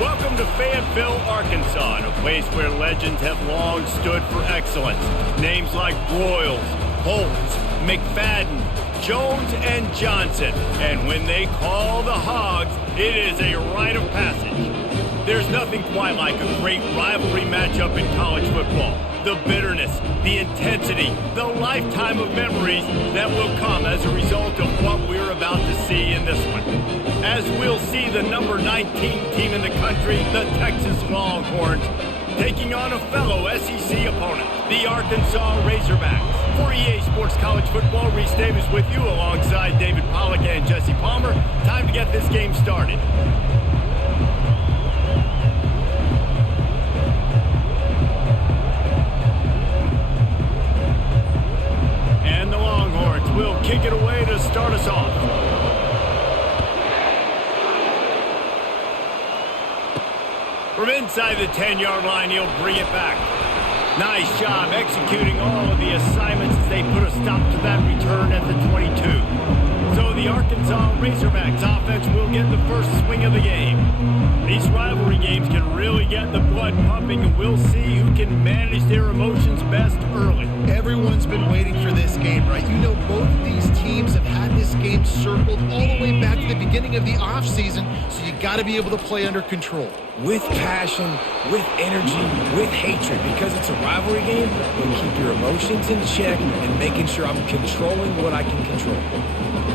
Welcome to Fayetteville, Arkansas, a place where legends have long stood for excellence. Names like Broyles, Holtz, McFadden, Jones, and Johnson. And when they call the Hogs, it is a rite of passage. There's nothing quite like a great rivalry matchup in college football. The bitterness, the intensity, the lifetime of memories that will come as a result of what we're about to see in this one. As we'll see the number 19 team in the country, the Texas Longhorns, taking on a fellow SEC opponent, the Arkansas Razorbacks. For EA Sports College Football, Reese Davis with you alongside David Pollack and Jesse Palmer. Time to get this game started. And the Longhorns will kick it away to start us off. From inside the 10-yard line, he'll bring it back. Nice job executing all of the assignments as they put a stop to that return at the 22. So the Arkansas Razorbacks offense will get the first swing of the game. These rivalry games can really get the blood pumping, and we'll see who can manage their emotions best early. Everyone's been waiting for this game, right? You know, both of these teams have had this game circled all the way back to the beginning of the offseason, so you got to be able to play under control. With passion, with energy, with hatred, because it's a rivalry game, you'll keep your emotions in check and making sure I'm controlling what I can control.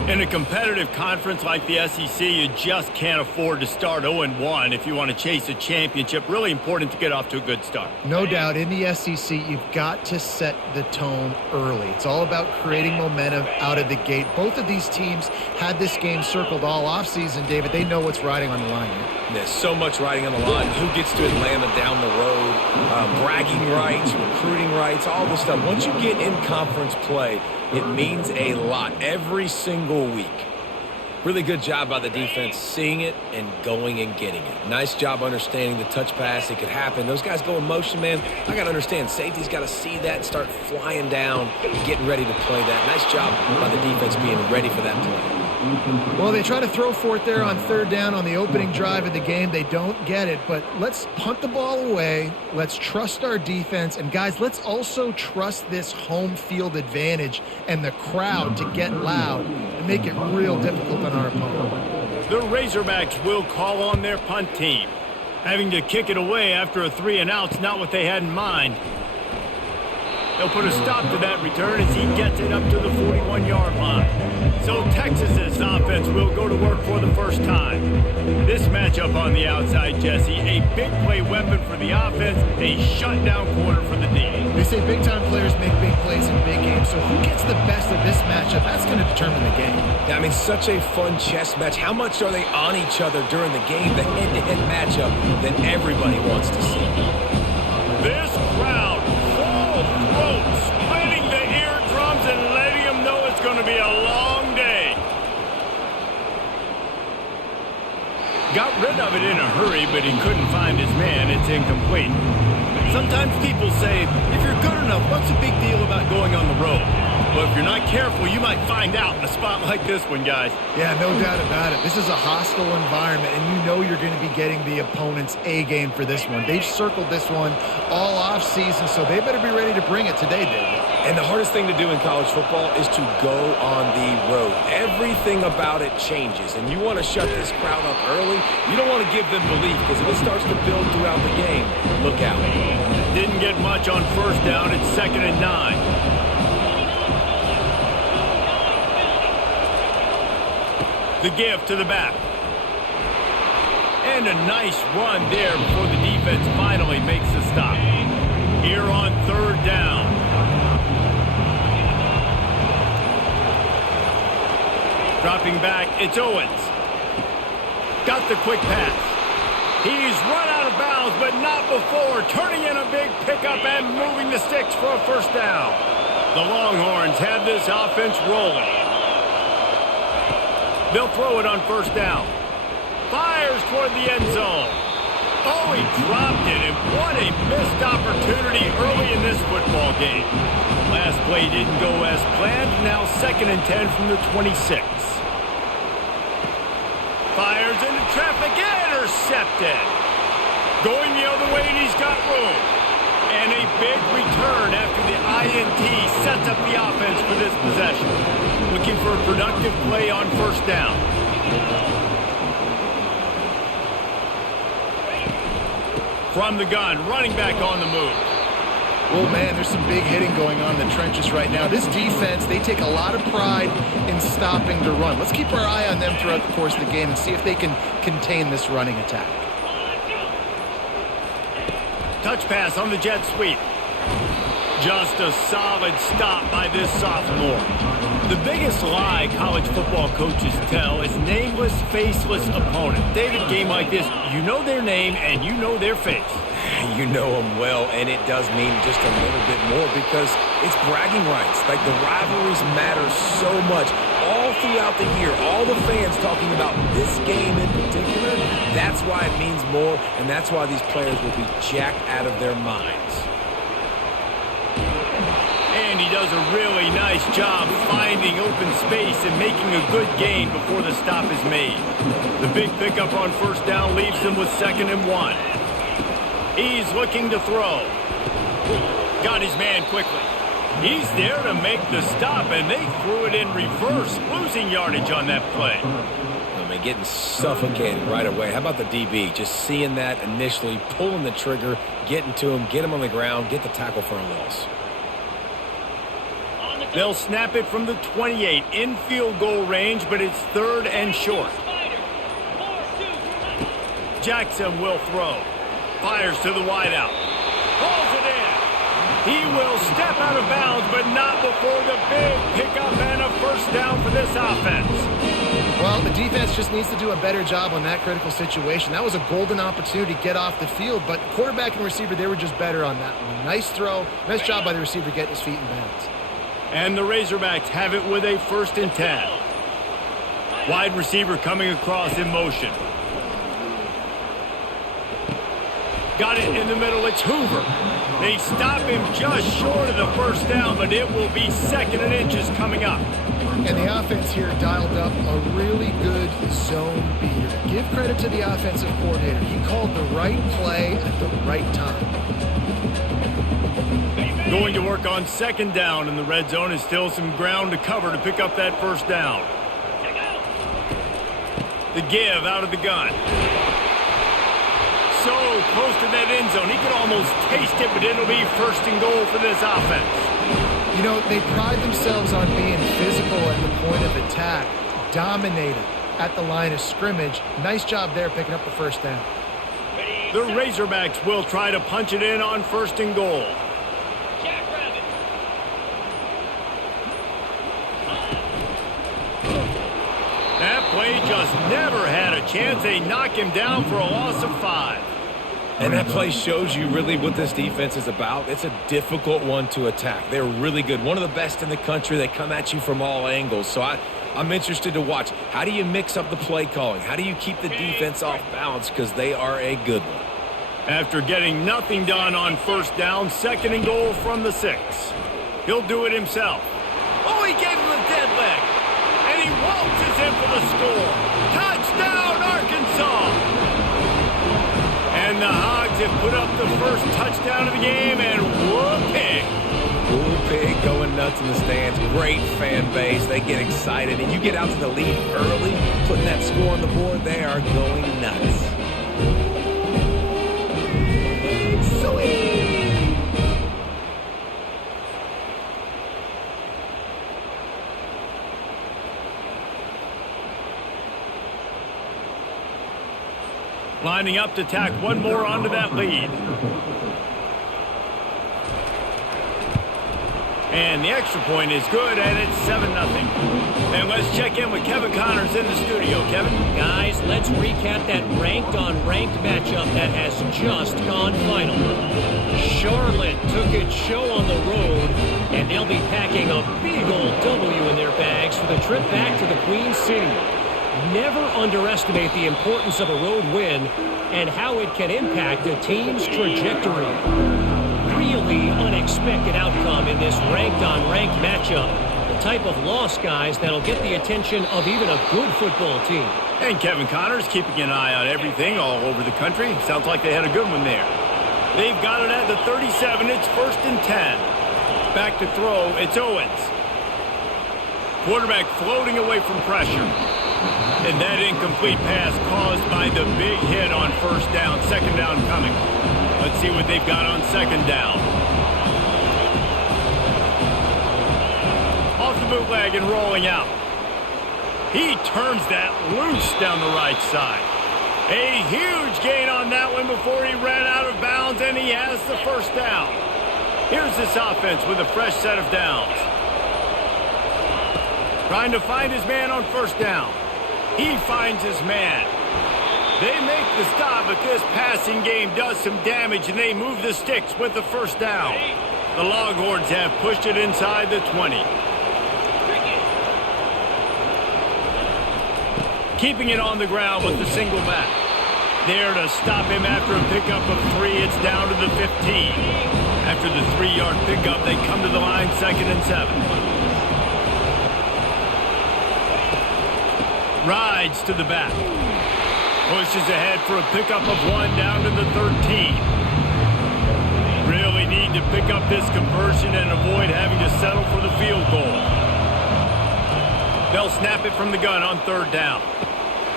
In a competitive conference like the SEC, you just can't afford to start 0-1 if you want to chase a championship. Really important to get off to a good start. No doubt, in the SEC, you've got to set the tone early. It's all about creating momentum out of the gate. Both of these teams had this game circled all offseason, David. They know what's riding on the line here. There's so much riding on the line. Who gets to Atlanta down the road, bragging rights, recruiting rights, all this stuff. Once you get in conference play, it means a lot every single week. Really good job by the defense seeing it and going and getting it. Nice job understanding the touch pass. It could happen. Those guys go in motion, man. I got to understand. Safety's got to see that and start flying down, getting ready to play that. Nice job by the defense being ready for that play. Well, they try to throw for it there on third down on the opening drive of the game. They don't get it, but let's punt the ball away. Let's trust our defense. And, guys, let's also trust this home field advantage and the crowd to get loud and make it real difficult on our opponent. The Razorbacks will call on their punt team. Having to kick it away after a 3-and-out's not what they had in mind. They'll put a stop to that return as he gets it up to the 41-yard line. So Texas's offense will go to work for the first time. This matchup on the outside, Jesse, a big play weapon for the offense, a shutdown corner for the D. They say big-time players make big plays in big games, so who gets the best of this matchup, that's going to determine the game. Yeah, I mean, such a fun chess match. How much are they on each other during the game, the head-to-head matchup that everybody wants to see? This crowd, full throat, splitting the eardrums and letting them know it's going to be a long day. Got rid of it in a hurry, but he couldn't find his man. It's incomplete. Sometimes people say, if you're good enough, what's the big deal about going on the road? Well, if you're not careful, you might find out in a spot like this one, guys. Yeah, no doubt about it. This is a hostile environment, and you know you're going to be getting the opponent's A-game for this one. They've circled this one all off-season, so they better be ready to bring it today, David. And the hardest thing to do in college football is to go on the road. Everything about it changes, and you want to shut this crowd up early. You don't want to give them belief, because if it starts to build throughout the game, look out. Didn't get much on first down. It's 2nd and 9. The give to the back. And a nice run there before the defense finally makes the stop. Here on third down. Dropping back, it's Owens. Got the quick pass. He's run out of bounds, but not before. Turning in a big pickup and moving the sticks for a first down. The Longhorns have this offense rolling. They'll throw it on first down. Fires toward the end zone. Oh, he dropped it, and what a missed opportunity early in this football game. Last play didn't go as planned. Now 2nd and 10 from the 26. Fires into traffic, intercepted. Going the other way, and he's got room. And a big return after the INT sets up the offense for this possession. Looking for a productive play on first down. From the gun, running back on the move. Oh, man, there's some big hitting going on in the trenches right now. This defense, they take a lot of pride in stopping the run. Let's keep our eye on them throughout the course of the game and see if they can contain this running attack. Touch pass on the jet sweep. Just a solid stop by this sophomore. The biggest lie college football coaches tell is nameless, faceless opponent. David, game like this, you know their name and you know their face. You know them well, and it does mean just a little bit more because it's bragging rights. Like, the rivalries matter so much. All throughout the year, all the fans talking about this game in particular, that's why it means more, and that's why these players will be jacked out of their minds. And he does a really nice job finding open space and making a good gain before the stop is made. The big pickup on first down leaves them with 2nd and 1. He's looking to throw. Got his man quickly. He's there to make the stop, and they threw it in reverse, losing yardage on that play. I mean, getting suffocated right away. How about the DB? Just seeing that initially, pulling the trigger, getting to him, get him on the ground, get the tackle for a loss. They'll snap it from the 28 in field goal range, but it's 3rd and short. Jackson will throw. Fires to the wideout. Pulls it in. He will step out of bounds, but not before the big pickup and a first down for this offense. Well, the defense just needs to do a better job on that critical situation. That was a golden opportunity to get off the field, but quarterback and receiver, they were just better on that one. Nice throw. Nice job by the receiver getting his feet in bounds. And the Razorbacks have it with a 1st and 10. Wide receiver coming across in motion. Got it in the middle. It's Hoover. They stop him just short of the first down, but it will be 2nd and inches coming up. And the offense here dialed up a really good zone beater. Give credit to the offensive coordinator. He called the right play at the right time. Going to work on 2nd down, and the red zone is still some ground to cover to pick up that first down. The give out of the gun. So close to that end zone. He could almost taste it, but it'll be 1st and goal for this offense. You know, they pride themselves on being physical at the point of attack, dominated at the line of scrimmage. Nice job there picking up the first down. The Razorbacks will try to punch it in on 1st and goal. That play just never had a chance. They knock him down for a loss of 5. And that play shows you really what this defense is about. It's a difficult one to attack. They're really good. One of the best in the country. They come at you from all angles. So I'm interested to watch. How do you mix up the play calling? How do you keep the defense off balance? Because they are a good one. After getting nothing done on first down, 2nd and goal from the 6. He'll do it himself. Oh, he gave him the dead leg. And he waltzes in for the score. Touchdown, Arkansas! And the Hogs have put up the first touchdown of the game, and whoop-pig. Whoop-pig going nuts in the stands. Great fan base. They get excited, and you get out to the lead early, putting that score on the board, they are going nuts. Sweet! Lining up to tack one more onto that lead. And the extra point is good, and it's 7-0. And let's check in with Kevin Connors in the studio. Kevin? Guys, let's recap that ranked-on-ranked matchup that has just gone final. Charlotte took its show on the road, and they'll be packing a big old W in their bags for the trip back to the Queen City. Never underestimate the importance of a road win and how it can impact a team's trajectory. Really unexpected outcome in this ranked-on-ranked matchup. type of loss, guys, that'll get the attention of even a good football team. And Kevin Connors keeping an eye on everything all over the country. Sounds like they had a good one there. They've got it at the 37. It's 1st and 10. Back to throw. It's Owens. Quarterback floating away from pressure. And that incomplete pass caused by the big hit on 1st down. 2nd down coming. Let's see what they've got on 2nd down. Off the bootleg and rolling out. He turns that loose down the right side. A huge gain on that one before he ran out of bounds, and he has the 1st down. Here's this offense with a fresh set of downs. Trying to find his man on 1st down. He finds his man. They make the stop, but this passing game does some damage, and they move the sticks with the 1st down. The Longhorns have pushed it inside the 20. Keeping it on the ground with the single back. There to stop him after a pickup of 3. It's down to the 15. After the 3-yard pickup, they come to the line 2nd and 7. Rides to the back. Pushes ahead for a pickup of 1 down to the 13. Really need to pick up this conversion and avoid having to settle for the field goal. They'll snap it from the gun on 3rd down.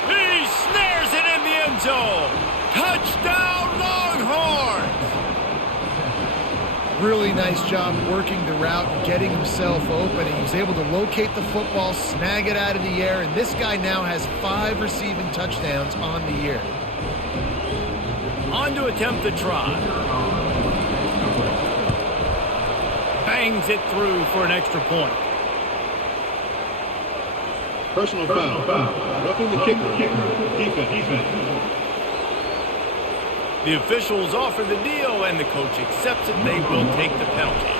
He snares it in the end zone. Touchdown, Longhorns! Really nice job working the route and getting himself open. He was able to locate the football, snag it out of the air, and this guy now has 5 receiving touchdowns on the year. On to attempt the try. Bangs it through for an extra point. Personal foul. Roughing the kicker. Defense. The officials offer the deal, and the coach accepts it. They will take the penalty.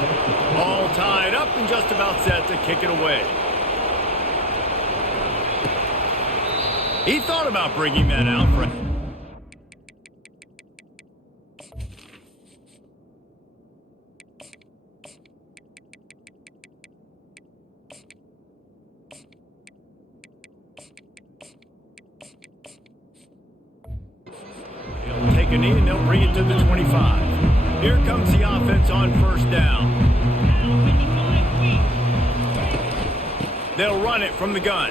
All tied up and just about set to kick it away. He thought about bringing that out for a knee, and they'll bring it to the 25. Here comes the offense on 1st down. They'll run it from the gun.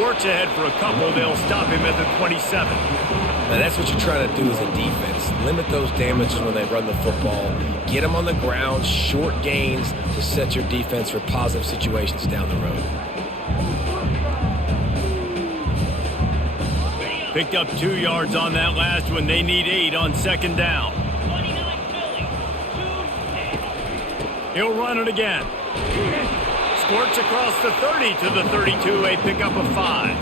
Works ahead for a couple. They'll stop him at the 27. Now that's what you try to do as a defense. Limit those damages when they run the football. Get them on the ground, short gains to set your defense for positive situations down the road. Picked up 2 yards on that last one. They need 8 on 2nd down. He'll run it again. Squirts across the 30 to the 32, a pickup of 5.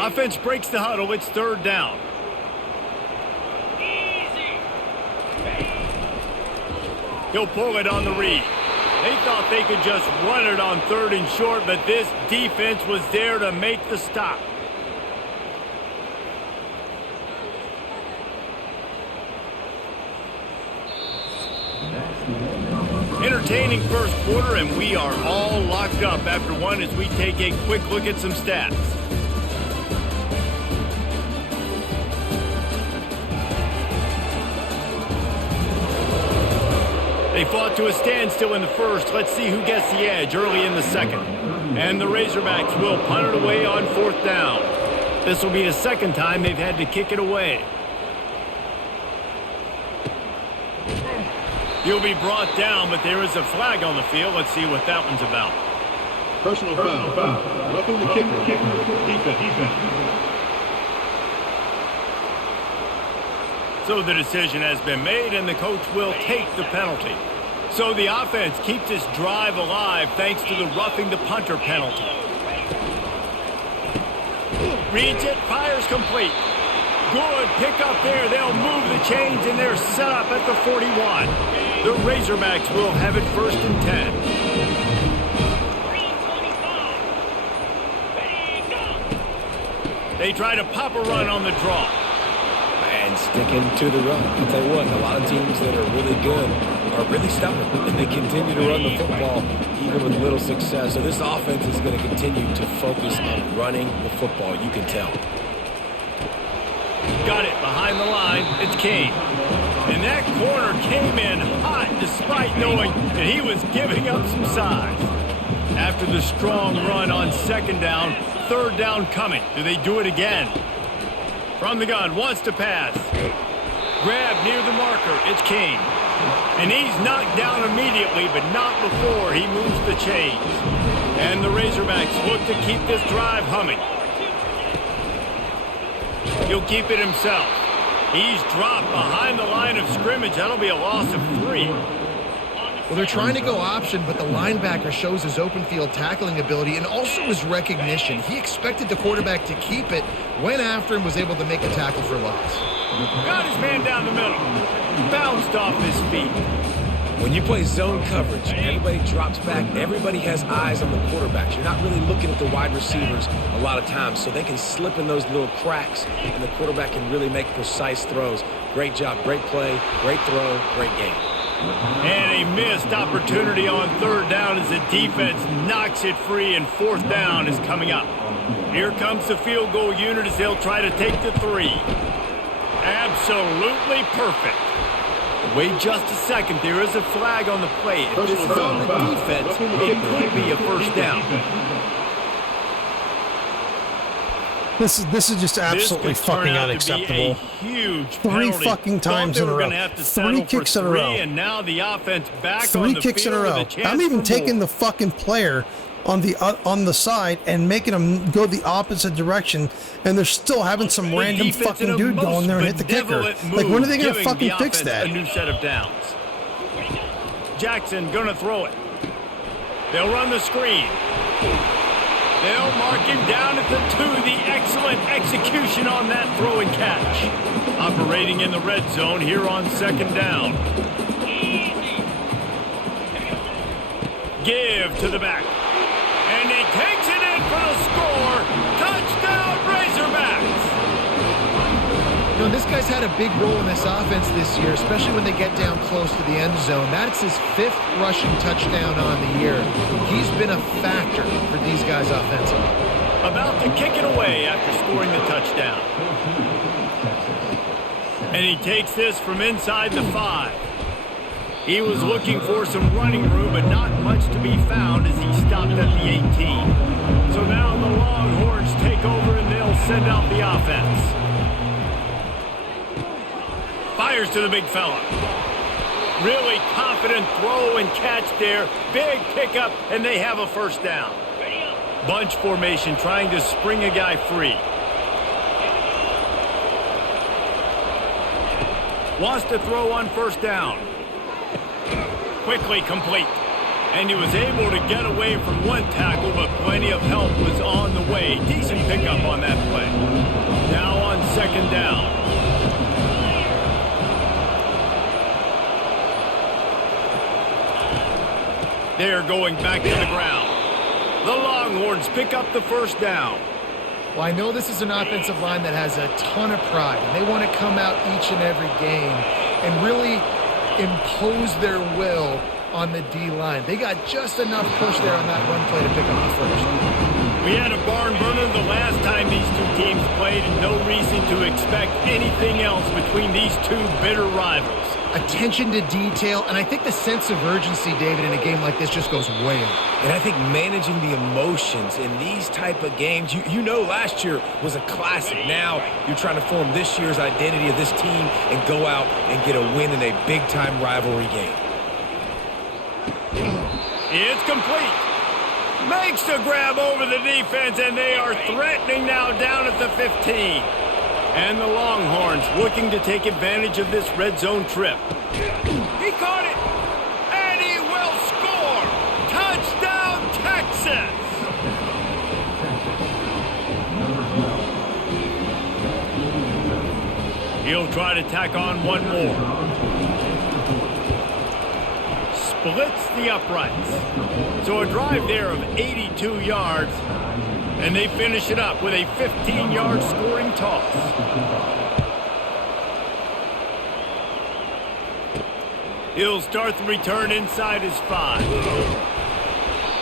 Offense breaks the huddle. It's 3rd down. He'll pull it on the read. They thought they could just run it on 3rd and short, but this defense was there to make the stop. Entertaining 1st quarter, and we are all locked up after one as we take a quick look at some stats. They fought to a standstill in the 1st. Let's see who gets the edge early in the 2nd. And the Razorbacks will punt it away on 4th down. This will be the 2nd time they've had to kick it away. He'll be brought down, but there is a flag on the field. Let's see what that one's about. Personal foul. Roughing the kicker. Defense. So the decision has been made, and the coach will take the penalty. So the offense keeps this drive alive thanks to the roughing the punter penalty. Reads it, fires complete. Good pick up there. They'll move the chains, and they're set up at the 41. The Razorbacks will have it 1st and 10. They try to pop a run on the draw. And sticking to the run. I'll tell you what, a lot of teams that are really good are really stubborn, and they continue to run the football even with little success. So this offense is going to continue to focus on running the football. You can tell. Got it behind the line. It's Kane. And that corner came in hot despite knowing that he was giving up some size. After the strong run on second down, third down coming. Do they do it again? From the gun, wants to pass. Grab near the marker. It's Kane. And he's knocked down immediately, but not before he moves the chains. And the Razorbacks look to keep this drive humming. He'll keep it himself. He's dropped behind the line of scrimmage. That'll be a loss of 3. Well, they're trying to go option, but the linebacker shows his open field tackling ability and also his recognition. He expected the quarterback to keep it, went after him, was able to make a tackle for loss. Got his man down the middle. Bounced off his feet. When you play zone coverage, everybody drops back. Everybody has eyes on the quarterbacks. You're not really looking at the wide receivers a lot of times, so they can slip in those little cracks, and the quarterback can really make precise throws. Great job, great play, great throw, great game. And a missed opportunity on third down as the defense knocks it free, and fourth down is coming up. Here comes the field goal unit as they'll try to take the 3. Absolutely perfect. Wait just a second. There is a flag on the play. If this is on the defense, it could be a first down. This is just absolutely fucking unacceptable. Huge 3 fucking times in a row. 3 kicks in a row. And now the offense back 3 on the kicks in a field row. with a chance I'm even for taking more. the fucking player on the side and making him go the opposite direction, and they're still having some The random defense fucking in a dude go in there and hit the kicker. benevolent Like, when are they move, going to giving fucking the fix offense that? A new set of downs. Jackson gonna throw it. They'll run the screen. They'll mark him down at the 2. The excellent execution on that throw and catch. Operating in the red zone here on second down. Give to the back. And he takes it in for the score. Touchdown, Razorbacks. You know, this guy's had a big role in this offense this year, especially when they get down close to the end zone. That's his 5th rushing touchdown on the year. He's been a factor for these guys offensively. About to kick it away after scoring the touchdown. And he takes this from inside the 5. He was looking for some running room, but not much to be found as he stopped at the 18. So now the Longhorns take over and they'll send out the offense. Fires to the big fella. Really confident throw and catch there. Big pickup, and they have a first down. Bunch formation trying to spring a guy free. Wants to throw on first down. Quickly complete. And he was able to get away from one tackle, but plenty of help was on the way. Decent pickup on that play. Now on second down. They're going back to the ground. The Longhorns pick up the first down. Well, I know this is an offensive line that has a ton of pride, and they want to come out each and every game and really impose their will on the D-line. They got just enough push there on that run play to pick up the first. We had a barn burner the last time these two teams played, and no reason to expect anything else between these two bitter rivals. Attention to detail, and I think the sense of urgency, David, in a game like this just goes way up. And I think managing the emotions in these type of games, you know last year was a classic. Now you're trying to form this year's identity of this team and go out and get a win in a big-time rivalry game. It's complete. Makes the grab over the defense, and they are threatening now down at the 15. And the Longhorns looking to take advantage of this red zone trip. He caught it, and he will score. Touchdown, Texas. He'll try to tack on one more. Splits the uprights. So a drive there of 82 yards. And they finish it up with a 15-yard scoring toss. He'll start the return inside his 5.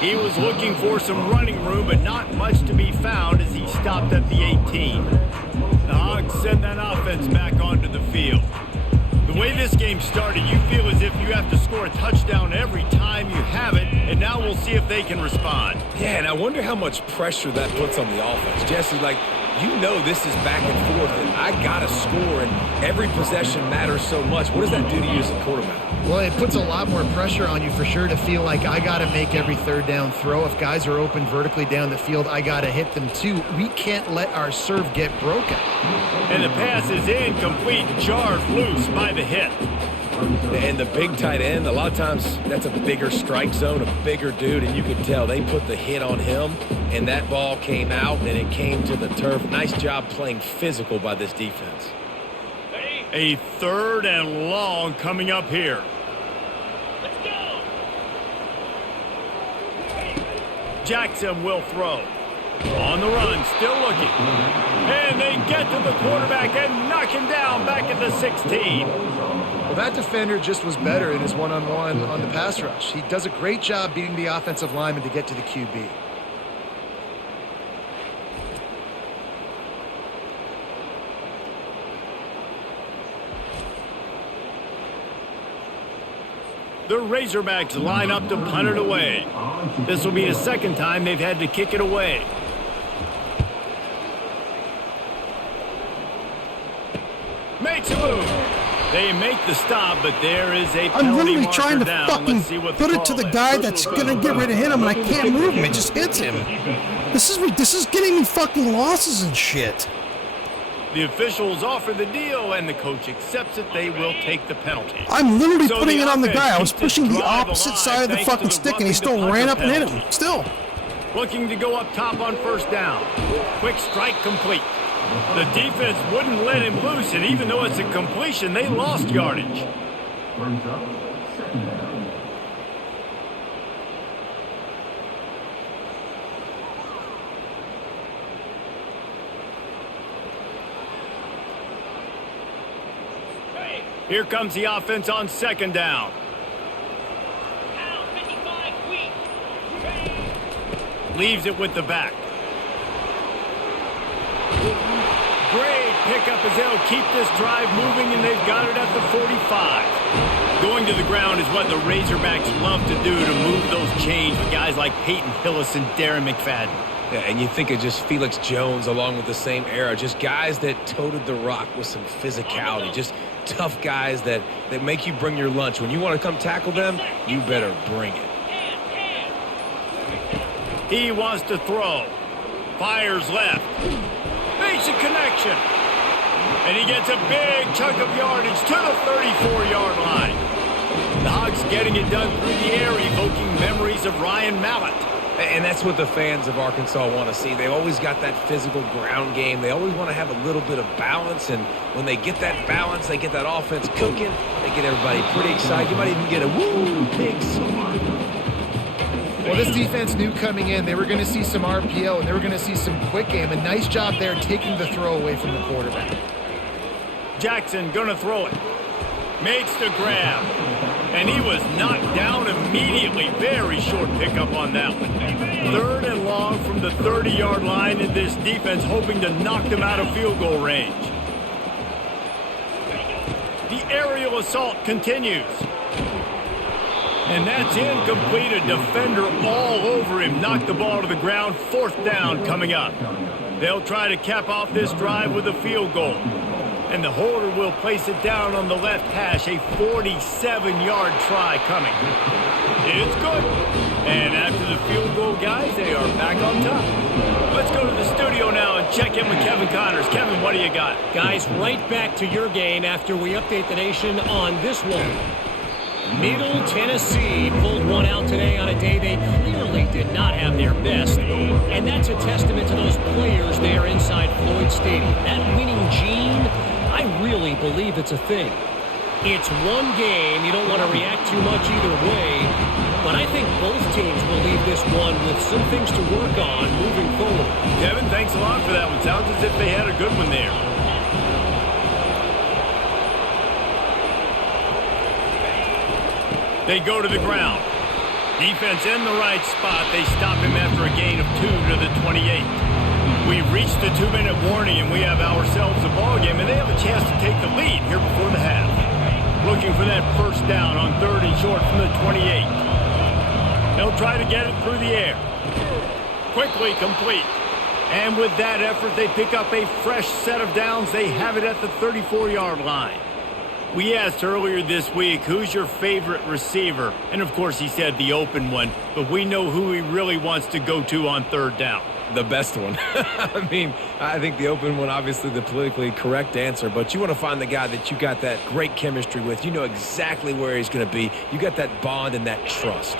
He was looking for some running room, but not much to be found as he stopped at the 18. The Hogs send that offense back onto the field. The way this game started, you feel as if you have to score a touchdown every time you have it, and now we'll see if they can respond. Yeah, and I wonder how much pressure that puts on the offense. Jesse, you know this is back and forth, and I got to score, and every possession matters so much. What does that do to you as a quarterback? Well, it puts a lot more pressure on you for sure to feel like I got to make every third down throw. If guys are open vertically down the field, I got to hit them too. We can't let our serve get broken. And the pass is incomplete, jarred loose by the hit. And the big tight end, a lot of times that's a bigger strike zone, a bigger dude, and you can tell they put the hit on him, and that ball came out, and it came to the turf. Nice job playing physical by this defense. A 3rd and long coming up here. Let's go. Jackson will throw. On the run, still looking. And they get to the quarterback and knock him down back at the 16. Well, that defender just was better in his one-on-one on the pass rush. He does a great job beating the offensive lineman to get to the QB. The Razorbacks line up to punt it away. This will be the second time they've had to kick it away. Makes a move. They make the stop, but there is a penalty I'm literally marker trying to down. fucking Let's see what put the it to the call is. guy that's gonna get ready to hit him, and I can't move him. It just hits him. This is getting me fucking losses and shit. The officials offer the deal, and the coach accepts it. They will take the penalty. I'm literally So putting the it on the offense guy. I was keeps this pushing the drive opposite alive side of the thanks to fucking the stick, and he roughing still the ran punter up and hit him. penalty. Still. Looking to go up top on 1st down. Quick strike complete. The defense wouldn't let him loose, and even though it's a completion, they lost yardage. Brings up 2nd down. Here comes the offense on 2nd down. Leaves it with the back. Great pickup as they'll keep this drive moving, and they've got it at the 45. Going to the ground is what the Razorbacks love to do, to move those chains with guys like Peyton Hillis and Darren McFadden. Yeah, and you think of just Felix Jones along with the same era, just guys that toted the rock with some physicality, just tough guys that make you bring your lunch. When you want to come tackle them, you better bring it. He wants to throw. Fires left. Makes a connection. And he gets a big chunk of yardage to the 34-yard line. The Hogs getting it done through the air, evoking memories of Ryan Mallett. And that's what the fans of Arkansas want to see. They always got that physical ground game. They always want to have a little bit of balance, and when they get that balance, they get that offense cooking, they get everybody pretty excited. You might even get a woo pig song. Well, this defense knew coming in they were going to see some RPO, and they were going to see some quick game. A nice job there taking the throw away from the quarterback. Jackson gonna throw it. Makes the grab. And he was knocked down immediately. Very short pickup on that one. 3rd and long from the 30-yard line, and this defense hoping to knock them out of field goal range. The aerial assault continues. And that's incomplete. A defender all over him. Knocked the ball to the ground. 4th down coming up. They'll try to cap off this drive with a field goal. And the holder will place it down on the left hash. A 47-yard try coming. It's good. And after the field goal, guys, they are back on top. Let's go to the studio now and check in with Kevin Connors. Kevin, what do you got? Guys, right back to your game after we update the nation on this one. Middle Tennessee pulled one out today on a day they clearly did not have their best. And that's a testament to those players there inside Floyd Stadium. That winning gene, I really believe it's a thing. It's one game. You don't want to react too much either way. but I think both teams will leave this one with some things to work on moving forward. Kevin, thanks a lot for that one. Sounds as if they had a good one there. They go to the ground. Defense in the right spot. They stop him after a gain of 2 to the 28. We've reached the 2-minute warning, and we have ourselves a ball game, and they have a chance to take the lead here before the half. Looking for that first down on 3rd and short from the 28. They'll try to get it through the air. Quickly complete. And with that effort, they pick up a fresh set of downs. They have it at the 34-yard line. We asked earlier this week, who's your favorite receiver? And, of course, he said the open one. But we know who he really wants to go to on 3rd down. The best one. I mean, I think the open one, obviously the politically correct answer, but you want to find the guy that you got that great chemistry with. You know exactly where he's going to be. You got that bond and that trust.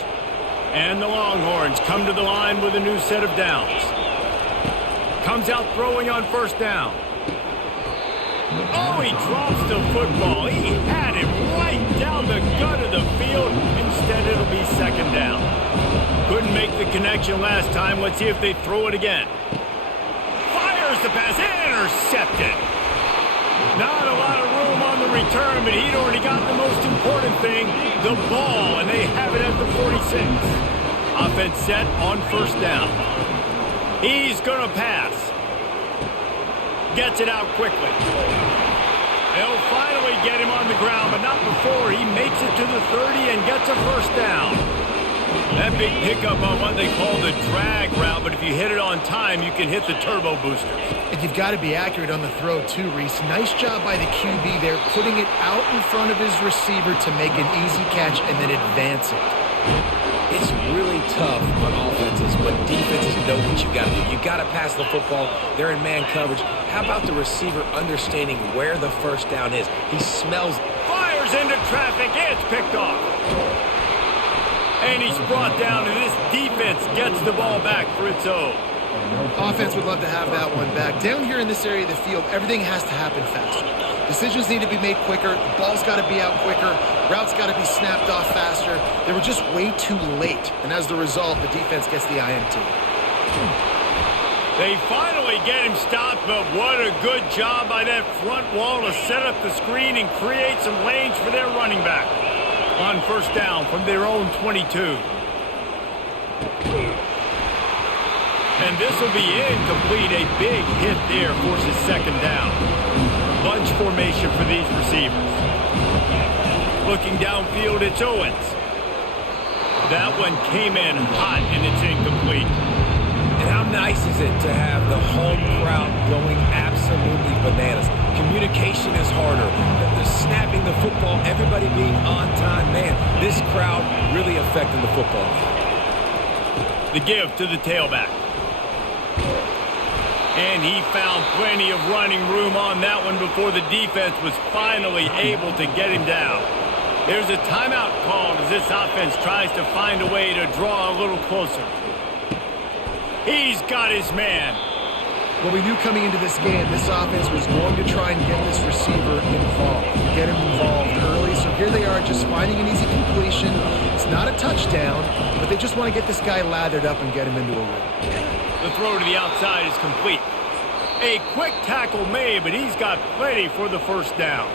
And the Longhorns come to the line with a new set of downs. Comes out throwing on 1st down. Oh, he drops the football. He had it right down the gut of the field. Instead, it'll be 2nd down. Couldn't make the connection last time. Let's see if they throw it again. Fires the pass. Intercepted. Not a lot of room on the return, but he'd already got the most important thing, the ball, and they have it at the 46. Offense set on 1st down. He's going to pass. Gets it out quickly. They'll finally get him on the ground, but not before he makes it to the 30 and gets a 1st down. That big pickup on what they call the drag route, but if you hit it on time, you can hit the turbo boosters. And you've got to be accurate on the throw, too, Reese. Nice job by the QB there, putting it out in front of his receiver to make an easy catch and then advance it. It's really tough on offenses when defenses know what you got to do. You got to pass the football. They're in man coverage. How about the receiver understanding where the 1st down is? He smells. Fires into traffic. It's picked off. And he's brought down, and this defense gets the ball back for its own. Offense would love to have that one back. Down here in this area of the field, everything has to happen faster. Decisions need to be made quicker. The ball's got to be out quicker. Routes got to be snapped off faster. They were just way too late. And as the result, the defense gets the INT. They finally get him stopped, but what a good job by that front wall to set up the screen and create some lanes for their running back. On 1st down from their own 22. And this will be incomplete. A big hit there forces 2nd down. Bunch formation for these receivers. Looking downfield, it's Owens. That one came in hot, and it's incomplete. And how nice is it to have the home crowd going absolutely bananas? Communication is harder. The snapping the football, everybody being on time. Man, this crowd really affecting the football. The give to the tailback. And he found plenty of running room on that one before the defense was finally able to get him down. There's a timeout called as this offense tries to find a way to draw a little closer. He's got his man. Well, we knew coming into this game, this offense was going to try and get this receiver involved, get him involved early. So here they are just finding an easy completion. It's not a touchdown, but they just want to get this guy lathered up and get him into a rhythm. The throw to the outside is complete. A quick tackle made, but he's got plenty for the 1st down.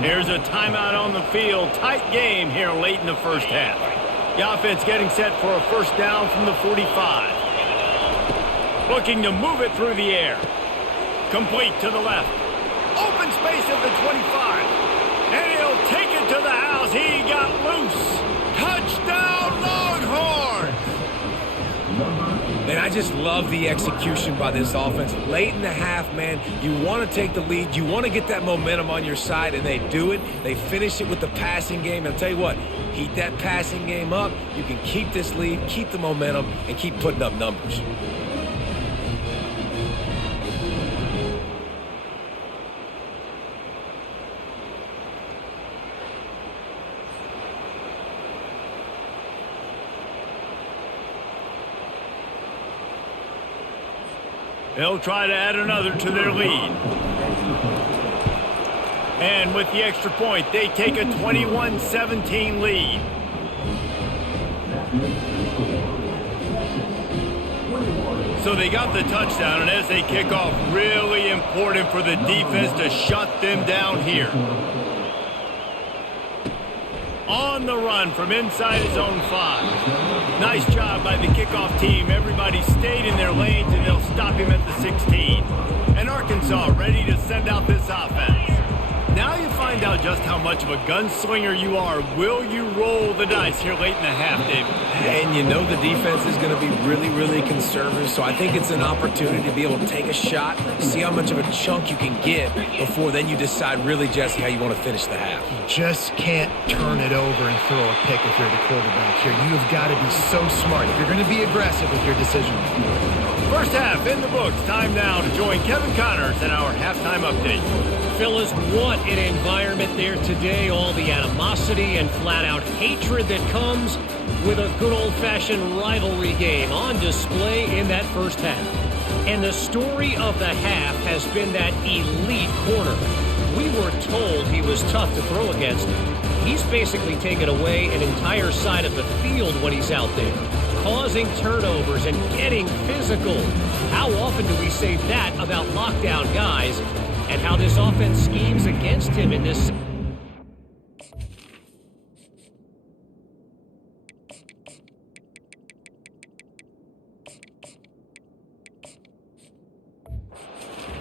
There's a timeout on the field. Tight game here late in the 1st half. The offense getting set for a 1st down from the 45. Looking to move it through the air. Complete to the left. Open space at the 25. And he'll take it to the house. He got loose. Touchdown, Longhorns! And I just love the execution by this offense. Late in the half, man, you want to take the lead. You want to get that momentum on your side, and they do it. They finish it with the passing game. And I'll tell you what, heat that passing game up. You can keep this lead, keep the momentum, and keep putting up numbers. They'll try to add another to their lead. And with the extra point, they take a 21-17 lead. So they got the touchdown, and as they kick off, really important for the defense to shut them down here. On the run from inside his own 5. Nice job by the kickoff team. Everybody stayed in their lanes, and they'll stop him at the 16. And Arkansas ready to send out this offense. Now you find out just how much of a gunslinger you are. Will you roll the dice here late in the half, David? And you know the defense is going to be really, really conservative, so I think it's an opportunity to be able to take a shot, see how much of a chunk you can get before then you decide really, Jesse, how you want to finish the half. You just can't turn it over and throw a pick if you're the quarterback here. You have got to be so smart if you're going to be aggressive with your decision. First half in the books. Time now to join Kevin Connors in our halftime update. Phyllis, what an environment there today. All the animosity and flat-out hatred that comes with a good old-fashioned rivalry game on display in that first half. And the story of the half has been that elite corner. We were told he was tough to throw against. He's basically taken away an entire side of the field when he's out there, causing turnovers and getting physical. How often do we say that about lockdown guys and how this offense schemes against him in this?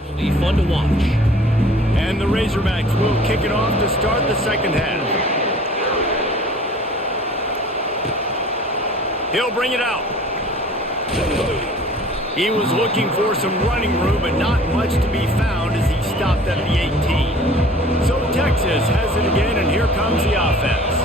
It'll be fun to watch. And the Razorbacks will kick it off to start the second half. He'll bring it out. He was looking for some running room, but not much to be found as he stopped at the 18. So Texas has it again, and here comes the offense.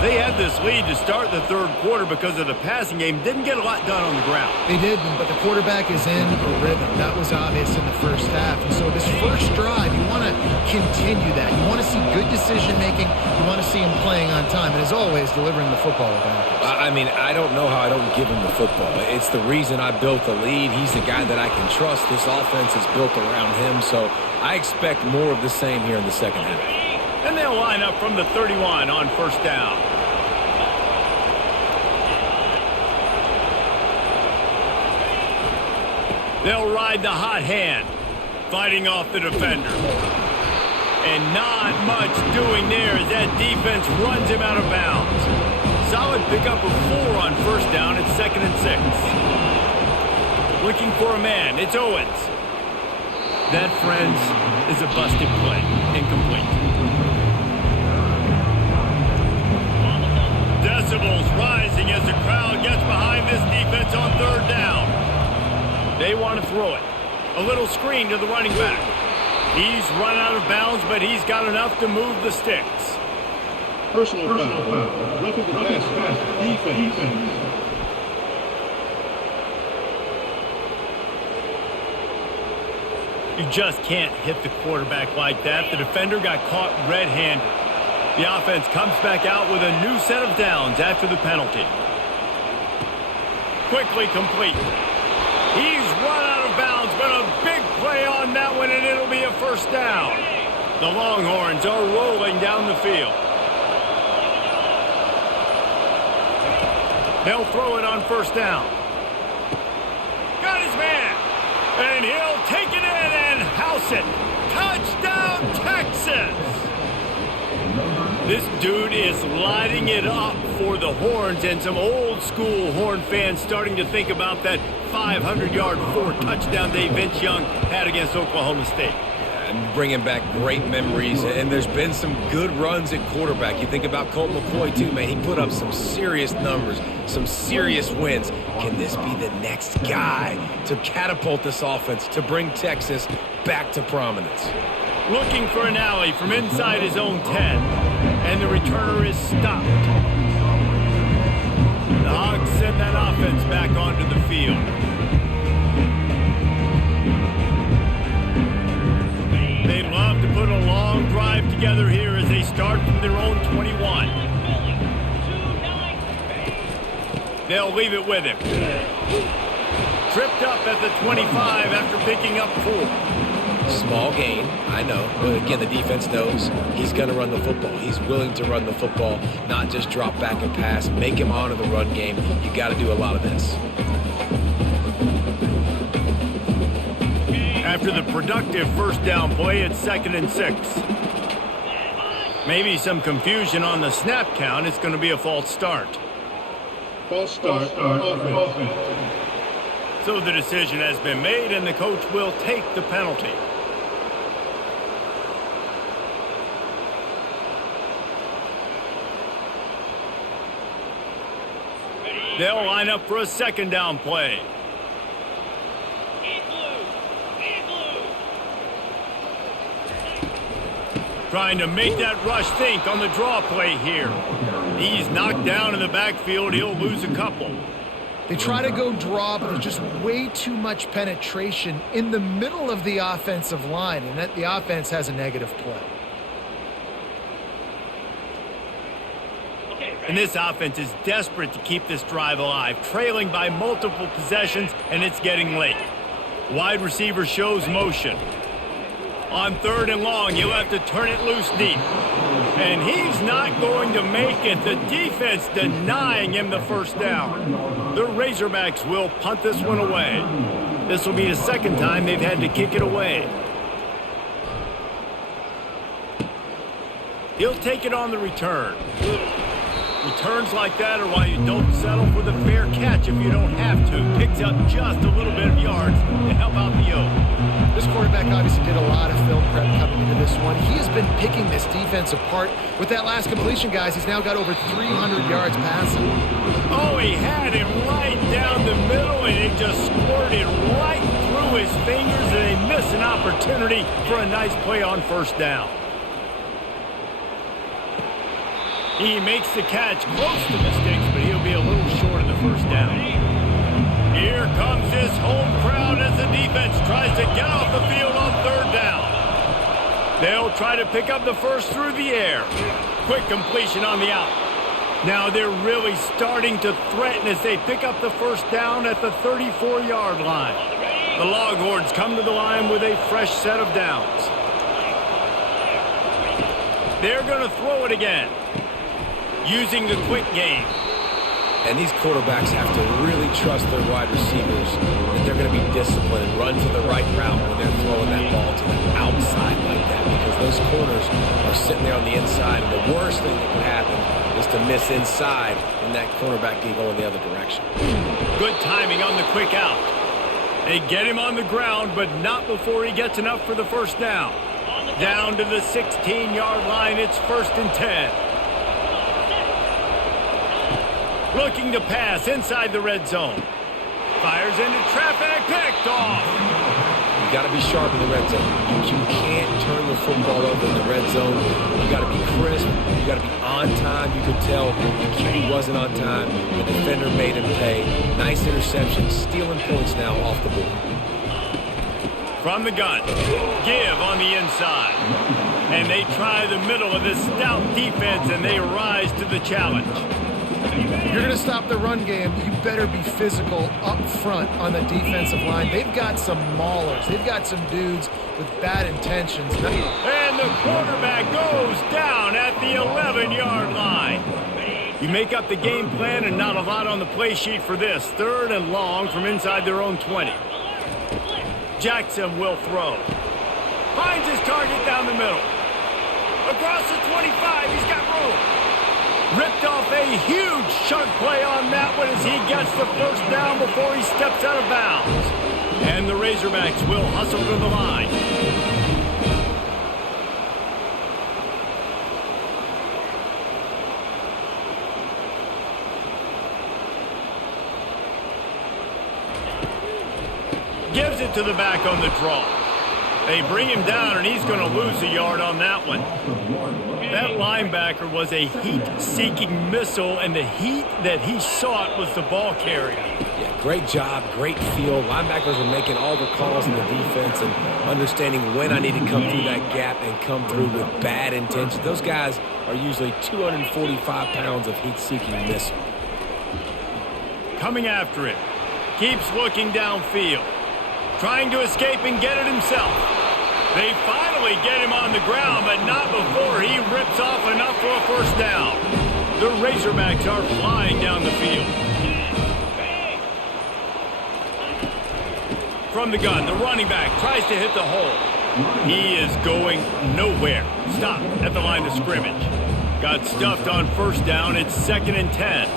They had this lead to start the third quarter because of the passing game. Didn't get a lot done on the ground. They did, but the quarterback is in a rhythm. That was obvious in the first half. And so this first drive, you want to continue that. You want to see good decision-making. You want to see him playing on time. And as always, delivering the football with accuracy. I mean, I don't know how I don't give him the football. It's the reason I built the lead. He's the guy that I can trust. This offense is built around him, so I expect more of the same here in the second half. And they'll line up from the 31 on first down. They'll ride the hot hand, fighting off the defender. And not much doing there as that defense runs him out of bounds. Solid pickup of 4 on first down. It's 2nd and 6. Looking for a man. It's Owens. That, friends, is a busted play. Incomplete. Decibels rising as the crowd gets behind this defense on third down. They want to throw it. A little screen to the running back. He's run out of bounds, but he's got enough to move the sticks. Personal foul. Roughing the passer. Defense. You just can't hit the quarterback like that. The defender got caught red-handed. The offense comes back out with a new set of downs after the penalty. Quickly complete. He's run out of bounds, but a big play on that one, and it'll be a first down. The Longhorns are rolling down the field. They'll throw it on first down. Got his man. And he'll take it in and house it. Touchdown, Texas! This dude is lighting it up for the Horns, and some old-school Horn fans starting to think about that 500-yard 4-touchdown day Vince Young had against Oklahoma State. And bringing back great memories, and there's been some good runs at quarterback. You think about Colt McCoy, too, man. He put up some serious numbers, some serious wins. Can this be the next guy to catapult this offense, to bring Texas back to prominence? Looking for an alley from inside his own 10, and the returner is stopped. The Hogs send that offense back onto the field. They'd love to put a long drive together here as they start from their own 21. They'll leave it with him. Tripped up at the 25 after picking up 4. Small gain, I know. But again, the defense knows he's going to run the football. He's willing to run the football, not just drop back and pass. Make him honor the run game. You got to do a lot of this. After the productive first down play, it's 2nd and 6. Maybe some confusion on the snap count. It's going to be a false start. False start. Offense. So the decision has been made, and the coach will take the penalty. They'll line up for a 2nd down play. Trying to make that rush think on the draw play here. He's knocked down in the backfield. He'll lose a couple. They try to go draw, but there's just way too much penetration in the middle of the offensive line, and that the offense has a negative play. And this offense is desperate to keep this drive alive, trailing by multiple possessions, and it's getting late. Wide receiver shows motion. On 3rd and long, you'll have to turn it loose deep. And he's not going to make it. The defense denying him the first down. The Razorbacks will punt this one away. This will be the 2nd time they've had to kick it away. He'll take it on the return. Returns like that are why you don't settle for the fair catch if you don't have to. Picks up just a little bit of yards to help out the Oak. This quarterback obviously did a lot of film prep coming into this one. He has been picking this defense apart. With that last completion, guys, he's now got over 300 yards passing. Oh, he had him right down the middle, and it just squirted right through his fingers, and they miss an opportunity for a nice play on 1st down. He makes the catch, close to the sticks, but he'll be a little short of the 1st down. Here comes this home crowd as the defense tries to get off the field on 3rd down. They'll try to pick up the first through the air. Quick completion on the out. Now they're really starting to threaten as they pick up the 1st down at the 34-yard line. The Longhorns come to the line with a fresh set of downs. They're going to throw it again, using the quick game. And these quarterbacks have to really trust their wide receivers that they're going to be disciplined and run to the right route when they're throwing that ball to the outside like that, because those corners are sitting there on the inside, and the worst thing that could happen is to miss inside and that cornerback can go in the other direction. Good timing on the quick out. They get him on the ground, but not before he gets enough for the 1st down. Down to the 16-yard line, it's 1st and 10. Looking to pass inside the red zone. Fires into traffic, picked off. You got to be sharp in the red zone. You can't turn the football over in the red zone. You got to be crisp. You got to be on time. You could tell he wasn't on time. The defender made him pay. Nice interception, stealing points now off the board. From the gun, give on the inside. And they try the middle of this stout defense, and they rise to the challenge. If you're going to stop the run game, you better be physical up front on the defensive line. They've got some maulers. They've got some dudes with bad intentions. And the quarterback goes down at the 11-yard line. You make up the game plan and not a lot on the play sheet for this. 3rd and long from inside their own 20. Jackson will throw. Finds his target down the middle. Across the 25, he's got room. Ripped off a huge chunk play on that one as he gets the 1st down before he steps out of bounds. And the Razorbacks will hustle to the line. Gives it to the back on the draw. They bring him down, and he's going to lose a yard on that one. That linebacker was a heat-seeking missile, and the heat that he sought was the ball carrier. Yeah, great job, great feel. Linebackers are making all the calls in the defense and understanding when I need to come through that gap and come through with bad intentions. Those guys are usually 245 pounds of heat-seeking missile. Coming after it. Keeps looking downfield. Trying to escape and get it himself. They finally get him on the ground, but not before he rips off enough for a first down. The Razorbacks are flying down the field. From the gun, the running back tries to hit the hole. He is going nowhere. Stop at the line of scrimmage. Got stuffed on first down. It's 2nd and 10.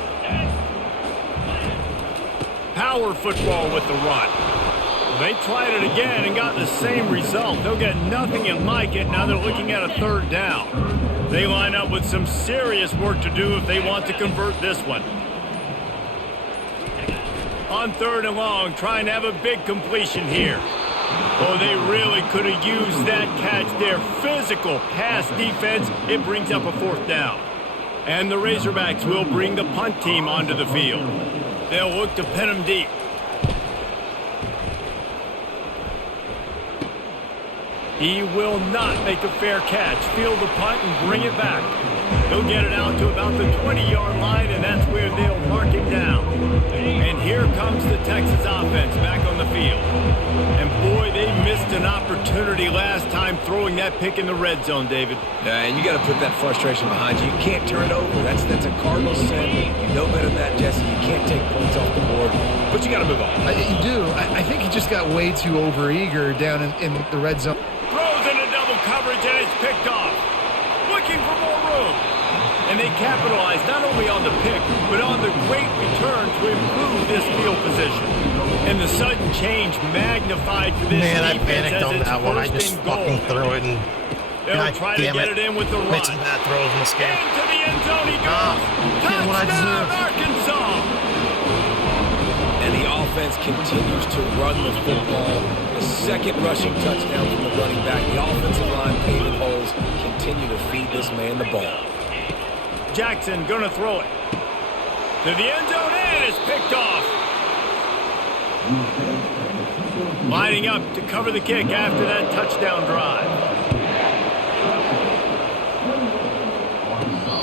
Power football with the run. They tried it again and got the same result. They'll get nothing and like it. Now they're looking at a 3rd down. They line up with some serious work to do if they want to convert this one. On 3rd and long, trying to have a big completion here. Oh, they really could have used that catch there. Physical pass defense. It brings up a 4th down. And the Razorbacks will bring the punt team onto the field. They'll look to pin them deep. He will not make a fair catch. Field the punt and bring it back. He'll get it out to about the 20-yard line, and that's where they'll mark him down. And here comes the Texas offense back on the field. And boy, they missed an opportunity last time throwing that pick in the red zone, David. Yeah, and you got to put that frustration behind you. You can't turn it over. That's a Cardinals sin. You know better than that, Jesse. You can't take points off the board, but you got to move on. You do. I think he just got way too overeager down in the red zone. Throws into double coverage, and it's picked off. Looking for more room. And they capitalize not only on the pick, but on the great return to improve this field position. And the sudden change magnified for this Man, I defense panicked as on it's that one. I first just and goal. fucking threw it and They'll God try to damn get it. it in with the run. Made some bad throws in this game. Into the end zone he goes. Getting what I Touchdown, deserve. Arkansas. And the offense continues to run the football. The 2nd rushing touchdown from the running back. The offensive line paving holes continue to feed this man the ball. Jackson gonna throw it. To the end zone, and it's picked off. Lining up to cover the kick after that touchdown drive.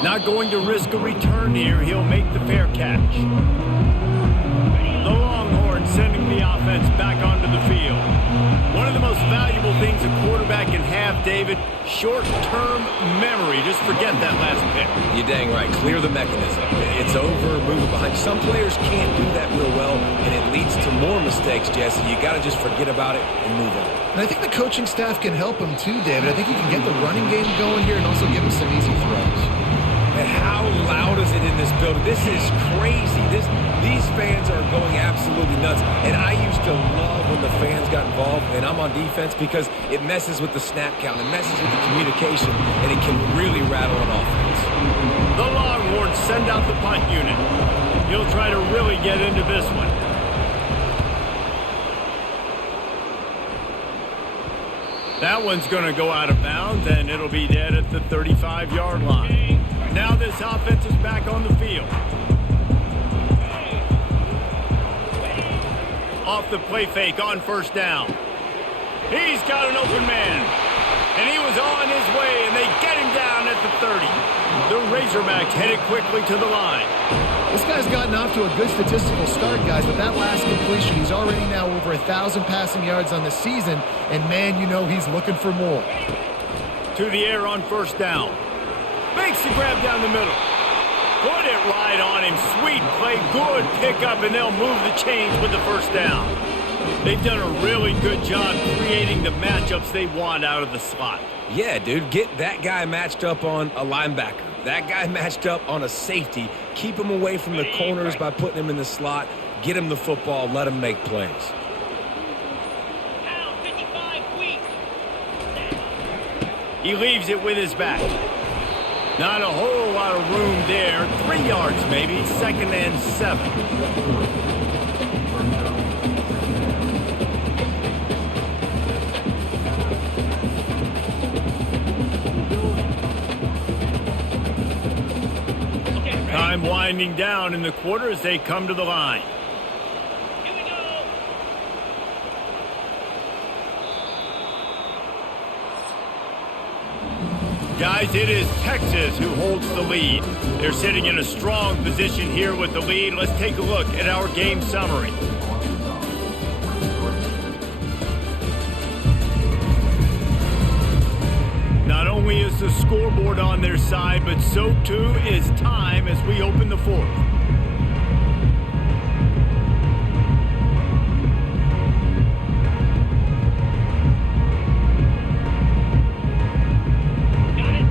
Not going to risk a return here. He'll make the fair catch. The Longhorns sending the offense back onto the field. One of the most valuable things a quarterback can have, David, short-term memory. Just forget that last pick. You're dang right. Clear the mechanism. It's over, move it behind. Some players can't do that real well, and it leads to more mistakes, Jesse. You got to just forget about it and move on. And I think the coaching staff can help him too, David. I think he can get the running game going here and also give him some easy throws. And how loud is it in this building? This is crazy. These fans are going absolutely nuts. And I used to love when the fans got involved, and I'm on defense, because it messes with the snap count. It messes with the communication, and it can really rattle an offense. The Longhorns send out the punt unit. He'll try to really get into this one. That one's going to go out of bounds, and it'll be dead at the 35-yard line. Now this offense is back on the field. Off the play fake on first down. He's got an open man. And he was on his way, and they get him down at the 30. The Razorbacks headed quickly to the line. This guy's gotten off to a good statistical start, guys, but that last completion, he's already now over 1,000 passing yards on the season, and man, you know he's looking for more. To the air on first down. Makes the grab down the middle. Put it right on him. Sweet play, good pickup, and they'll move the chains with the first down. They've done a really good job creating the matchups they want out of the slot. Yeah, dude, get that guy matched up on a linebacker. That guy matched up on a safety. Keep him away from the corners by putting him in the slot. Get him the football. Let him make plays. He leaves it with his back. Not a whole lot of room there. 3 yards maybe. 2nd and 7. Time winding down in the quarter as they come to the line. Here we go. Guys, it is Texas who holds the lead. They're sitting in a strong position here with the lead. Let's take a look at our game summary. the scoreboard on their side, but so too is time as we open the fourth.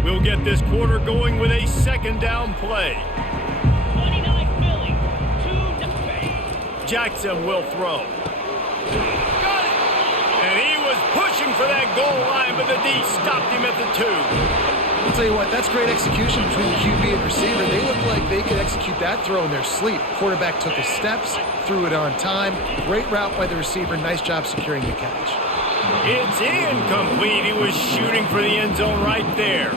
We'll get this quarter going with a second down play. 29 Philly, 2 to Bay. Jackson will throw. Got it! And he was pushing for that goal line, but the D stopped him at the 2. I'll tell you what, that's great execution between the QB and receiver. They look like they could execute that throw in their sleep. Quarterback took his steps, threw it on time. Great route by the receiver. Nice job securing the catch. It's incomplete. He was shooting for the end zone right there.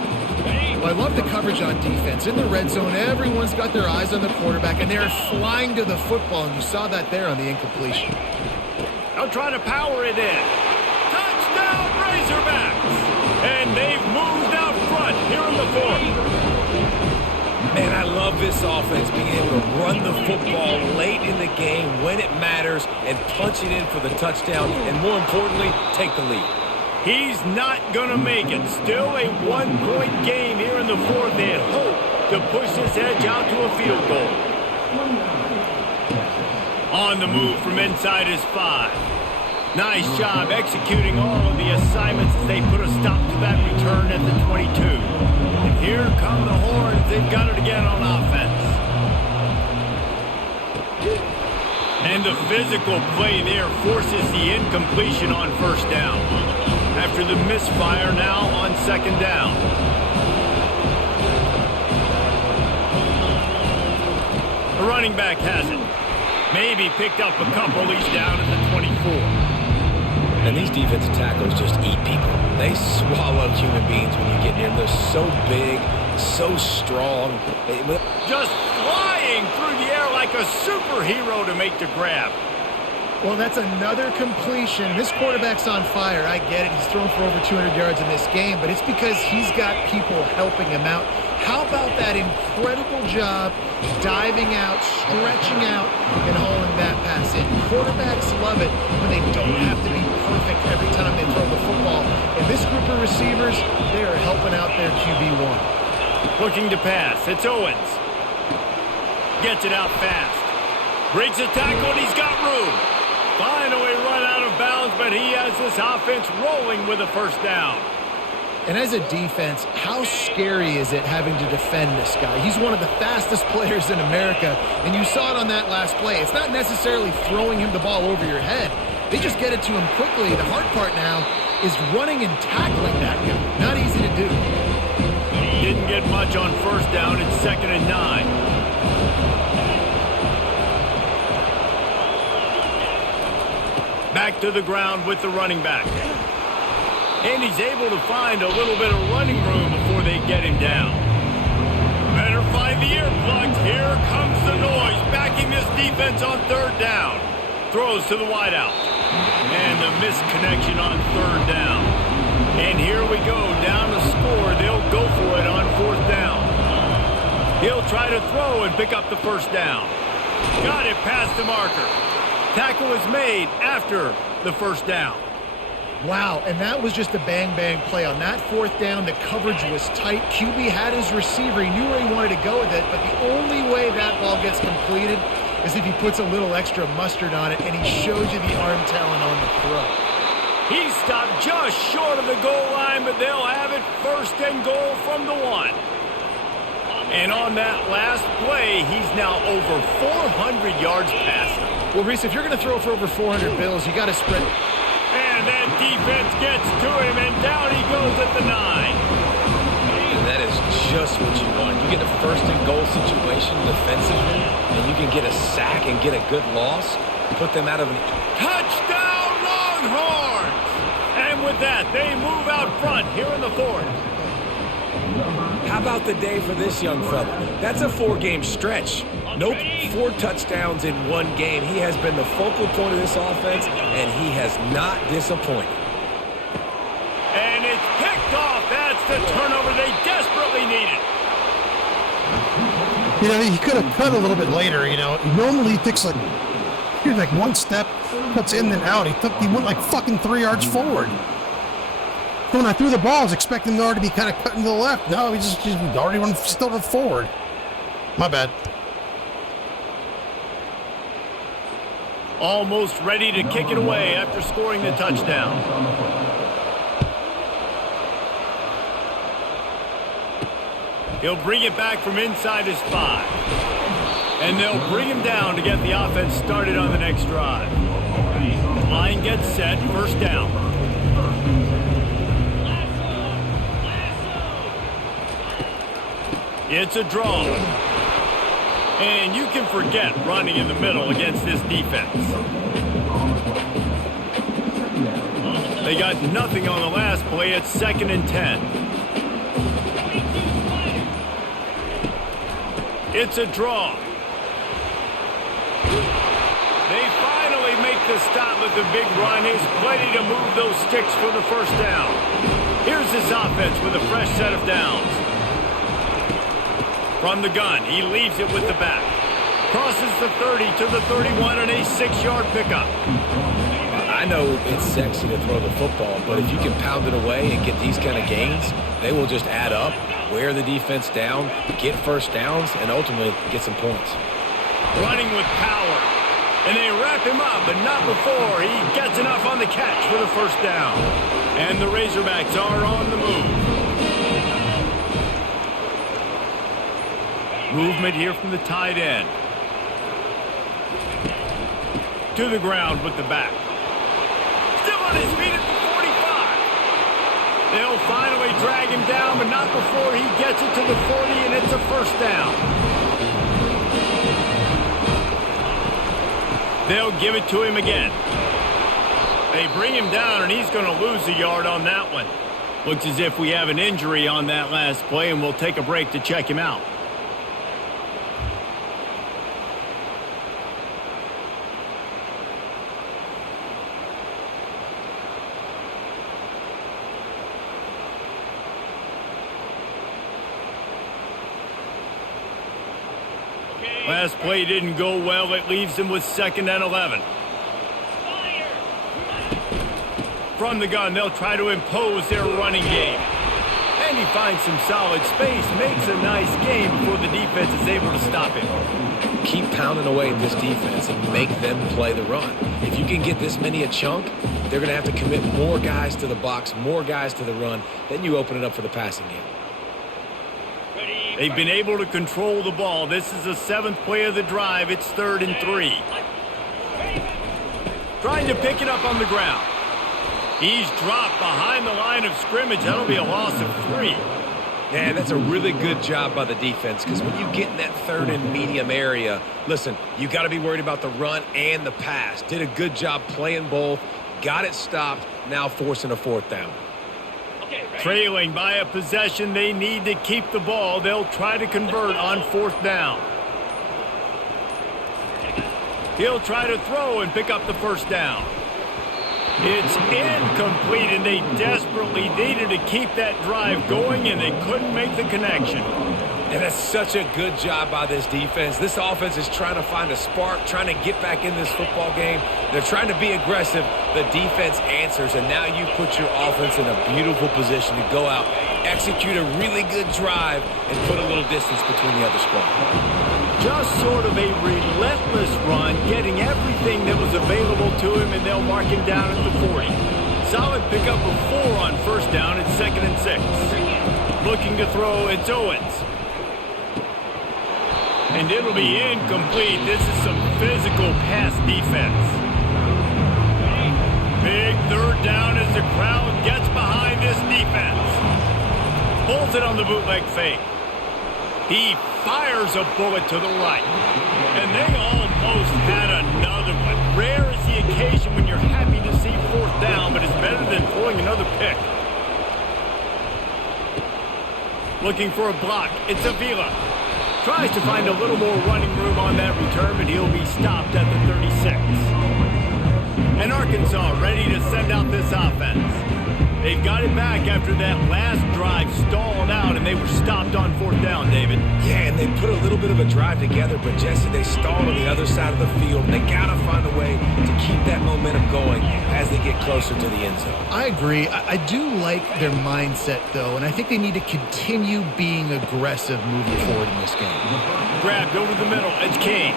Well, I love the coverage on defense. In the red zone, everyone's got their eyes on the quarterback, and they're flying to the football, and you saw that there on the incompletion. They'll try to power it in. Touchdown, Razorbacks! And they've moved out front here in the fourth. Man, I love this offense being able to run the football late in the game when it matters and punch it in for the touchdown, and more importantly, take the lead. He's not going to make it. Still a one-point game here in the fourth and hope to push this edge out to a field goal. On the move from inside his 5. Nice job executing all of the assignments as they put a stop to that return at the 22. And here come the Horns. They've got it again on offense. And the physical play there forces the incompletion on first down. After the misfire now on second down. The running back has it. Maybe picked up a couple. He's down at the 24. And these defensive tackles just eat people. They swallow human beings when you get near them. They're so big, so strong. Just flying through the air like a superhero to make the grab. Well, that's another completion. This quarterback's on fire. I get it. He's thrown for over 200 yards in this game, but it's because he's got people helping him out. How about that incredible job diving out, stretching out, and hauling that pass in? Quarterbacks love it when they don't have to be perfect every time they throw the football. And this group of receivers, they are helping out their QB1. Looking to pass. It's Owens. Gets it out fast. Breaks a tackle, and he's got room. Finally run out of bounds, but he has this offense rolling with a first down. And as a defense, how scary is it having to defend this guy? He's one of the fastest players in America, and you saw it on that last play. It's not necessarily throwing him the ball over your head. They just get it to him quickly. The hard part now is running and tackling that guy. Not easy to do. Didn't get much on first down. It's 2nd and 9. Back to the ground with the running back. And he's able to find a little bit of running room before they get him down. Better find the earplugs. Here comes the noise, backing this defense on third down. Throws to the wideout. And the misconnection on third down. And here we go, down to score. They'll go for it on fourth down. He'll try to throw and pick up the first down. Got it past the marker. Tackle is made after the first down. Wow, and that was just a bang-bang play. On that fourth down, the coverage was tight. QB had his receiver. He knew where he wanted to go with it, but the only way that ball gets completed is if he puts a little extra mustard on it, and he shows you the arm talent on the throw. He stopped just short of the goal line, but they'll have it first and goal from the 1. And on that last play, he's now over 400 yards passing. Well, Reese, if you're going to throw for over 400 bills, you got to sprint. And that defense gets to him, and down he goes at the 9. And that is just what you want. You get a first and goal situation defensively, and you can get a sack and get a good loss, put them out of an... Touchdown, Longhorns! And with that, they move out front here in the fourth. How about the day for this young fella? That's a 4-game stretch. Nope, 4 touchdowns in 1 game. He has been the focal point of this offense, and he has not disappointed. And it's picked off. That's the turnover they desperately needed. You know, he could have cut a little bit later, you know. Normally he takes like, here's like 1 step, cuts in and out. He went like fucking 3 yards forward. when I threw the ball, I was expecting them to already be kind of cutting to the left. No, he's already run still forward. My bad. Almost ready to kick it away after scoring the touchdown. He'll bring it back from inside his 5. And they'll bring him down to get the offense started on the next drive. Line gets set, first down. It's a draw. And you can forget running in the middle against this defense. They got nothing on the last play. It's 2nd and 10. It's a draw. They finally make the stop with the big run. He's plenty to move those sticks for the first down. Here's this offense with a fresh set of downs. From the gun, he leaves it with the back. Crosses the 30 to the 31 and a 6-yard pickup. I know it's sexy to throw the football, but if you can pound it away and get these kind of gains, they will just add up, wear the defense down, get first downs, and ultimately get some points. Running with power. And they wrap him up, but not before he gets enough on the catch for the first down. And the Razorbacks are on the move. Movement here from the tight end. To the ground with the back. Still on his feet at the 45. They'll finally drag him down, but not before he gets it to the 40, and it's a first down. They'll give it to him again. They bring him down, and he's going to lose a yard on that one. Looks as if we have an injury on that last play, and we'll take a break to check him out. Last play didn't go well. It leaves them with 2nd and 11. From the gun, they'll try to impose their running game. And he finds some solid space, makes a nice game before the defense is able to stop him. Keep pounding away at this defense and make them play the run. If you can get this many a chunk, they're going to have to commit more guys to the box, more guys to the run. Then you open it up for the passing game. They've been able to control the ball. This is the 7th play of the drive. It's 3rd and 3. Trying to pick it up on the ground. He's dropped behind the line of scrimmage. That'll be a loss of 3. Yeah, that's a really good job by the defense, because when you get in that 3rd and medium area, listen, you got to be worried about the run and the pass. Did a good job playing both, got it stopped, now forcing a 4th down. Trailing by a possession, they need to keep the ball. They'll try to convert on 4th down. He'll try to throw and pick up the first down. It's incomplete, and they desperately needed to keep that drive going, and they couldn't make the connection. And that's such a good job by this defense. This offense is trying to find a spark, trying to get back in this football game. They're trying to be aggressive. The defense answers, and now you put your offense in a beautiful position to go out, execute a really good drive, and put a little distance between the other squad. Just sort of a relentless run, getting everything that was available to him, and they'll mark him down at the 40. Solid pickup of 4 on first down. It's 2nd and 6. Looking to throw, it's Owens. And it'll be incomplete. This is some physical pass defense. Big 3rd down as the crowd gets behind this defense. Pulls it on the bootleg fake. He fires a bullet to the right. And they almost had another one. Rare is the occasion when you're happy to see 4th down, but it's better than throwing another pick. Looking for a block. It's Avila. Tries to find a little more running room on that return, but he'll be stopped at the 36. And Arkansas ready to send out this offense. They've got it back after that last drive stalled out, and they were stopped on 4th down, David. Yeah, and they put a little bit of a drive together, but Jesse, they stalled on the other side of the field. And they got to find a way to keep that momentum going as they get closer to the end zone. I agree. I do like their mindset, though, and I think they need to continue being aggressive moving forward in this game. Grabbed over the middle. It's King.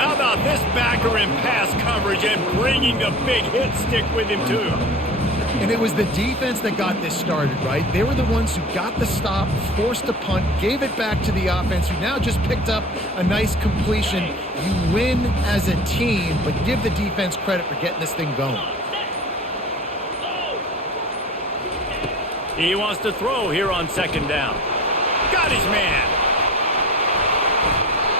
How about this backer in pass coverage and bringing the big hit stick with him, too? And it was the defense that got this started, right? They were the ones who got the stop, forced a punt, gave it back to the offense, who now just picked up a nice completion. You win as a team, but give the defense credit for getting this thing going. He wants to throw here on 2nd down. Got his man.